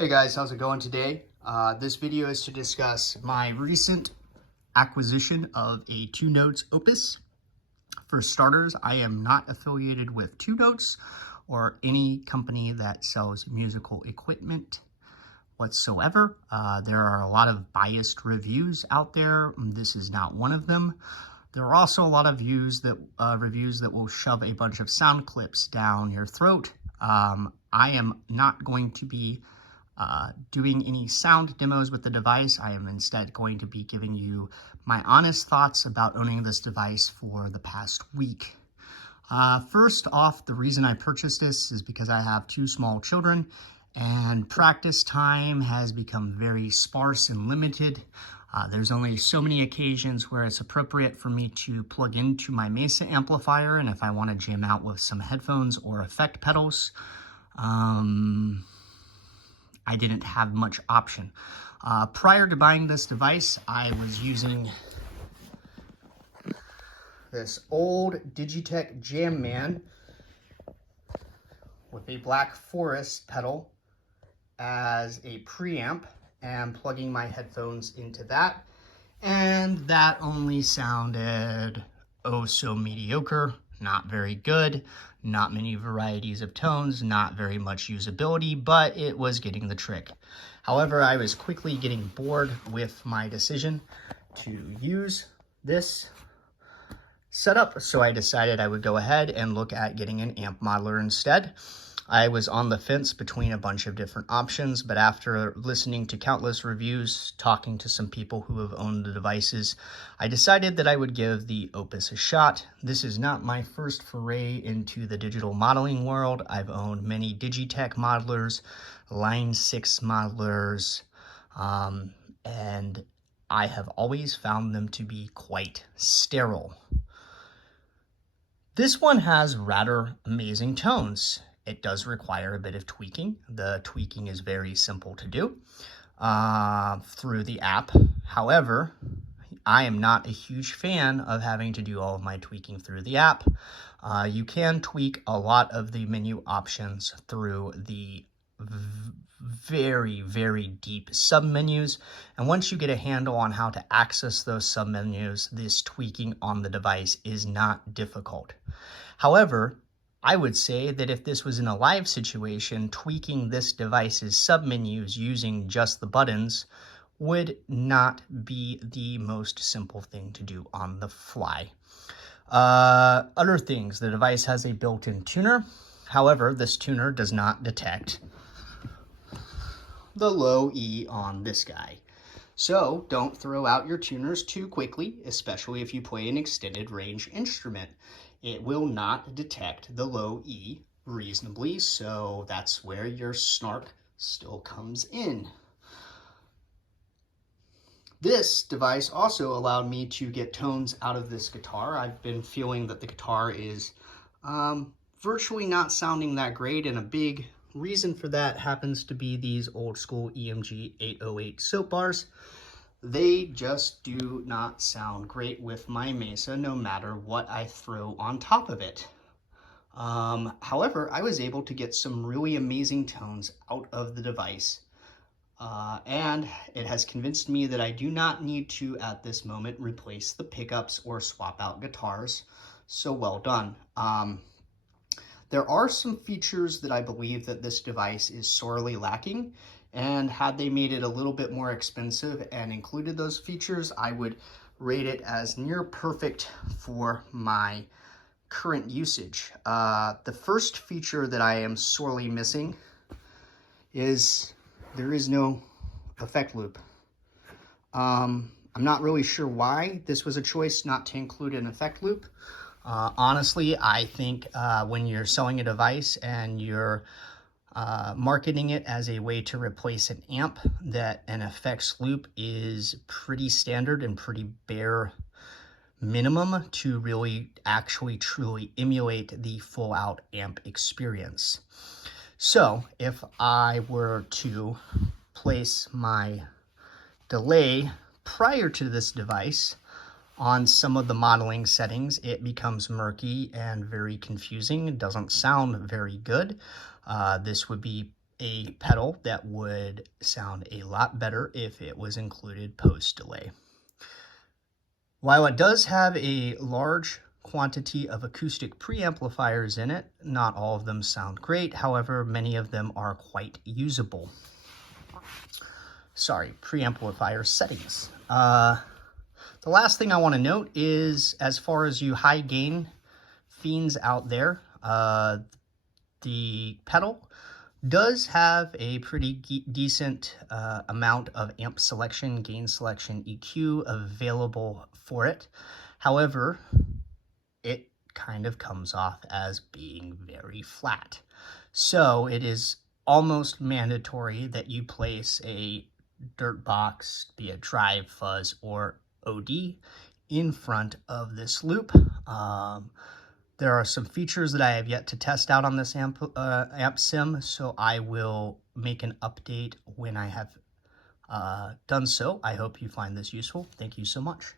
Hey guys, how's it going today? This video is to discuss my recent acquisition of a 2 Notes opus. For starters, I am not affiliated with 2 Notes or any company that sells musical equipment whatsoever. There are a lot of biased reviews out there. This is not one of them. There are also a lot of reviews that will shove a bunch of sound clips down your throat. I am not going to be doing any sound demos with the device. I am instead going to be giving you my honest thoughts about owning this device for the past week. First off, the reason I purchased this is because I have 2 small children and practice time has become very sparse and limited. There's only so many occasions where it's appropriate for me to plug into my Mesa amplifier, and if I want to jam out with some headphones or effect pedals, I didn't have much option. Prior to buying this device, I was using this old Digitech Jam Man with a Black Forest pedal as a preamp and plugging my headphones into that. And that only sounded oh so mediocre, not very good, not many varieties of tones, not very much usability, but it was getting the trick. However, I was quickly getting bored with my decision to use this setup, so I decided I would go ahead and look at getting an amp modeler instead. I was on the fence between a bunch of different options, but after listening to countless reviews, talking to some people who have owned the devices, I decided that I would give the Opus a shot. This is not my first foray into the digital modeling world. I've owned many Digitech modelers, Line 6 modelers, and I have always found them to be quite sterile. This one has rather amazing tones. It does require a bit of tweaking. The tweaking is very simple to do through the app. However, I am not a huge fan of having to do all of my tweaking through the app. You can tweak a lot of the menu options through the very, very deep submenus. And once you get a handle on how to access those submenus, this tweaking on the device is not difficult. However, I would say that if this was in a live situation, tweaking this device's submenus using just the buttons would not be the most simple thing to do on the fly. Other things, the device has a built-in tuner. However, this tuner does not detect the low E on this guy. So don't throw out your tuners too quickly, especially if you play an extended range instrument. It will not detect the low E reasonably, so that's where your snark still comes in. This device also allowed me to get tones out of this guitar. I've been feeling that the guitar is virtually not sounding that great, and a big reason for that happens to be these old school EMG 808 soap bars. They just do not sound great with my Mesa, no matter what I throw on top of it. However, I was able to get some really amazing tones out of the device, and it has convinced me that I do not need to, at this moment, replace the pickups or swap out guitars. So well done. There are some features that I believe that this device is sorely lacking, and had they made it a little bit more expensive and included those features, I would rate it as near perfect for my current usage. The first feature that I am sorely missing is there is no effect loop. I'm not really sure why this was a choice not to include an effect loop. Honestly, I think when you're selling a device and you're marketing it as a way to replace an amp, that an effects loop is pretty standard and pretty bare minimum to really actually truly emulate the full out amp experience. So if I were to place my delay prior to this device on some of the modeling settings, it becomes murky and very confusing. It doesn't sound very good. This would be a pedal that would sound a lot better if it was included post-delay. While it does have a large quantity of acoustic preamplifiers in it, not all of them sound great. However, many of them are quite usable. Sorry, preamplifier settings. The last thing I want to note is, as far as you high gain fiends out there, the pedal does have a pretty decent amount of amp selection, gain selection, EQ available for it. However, it kind of comes off as being very flat. So it is almost mandatory that you place a dirt box, be it drive, fuzz, or OD, in front of this loop. There are some features that I have yet to test out on this amp sim, so I will make an update when I have done so. I hope you find this useful. Thank you so much.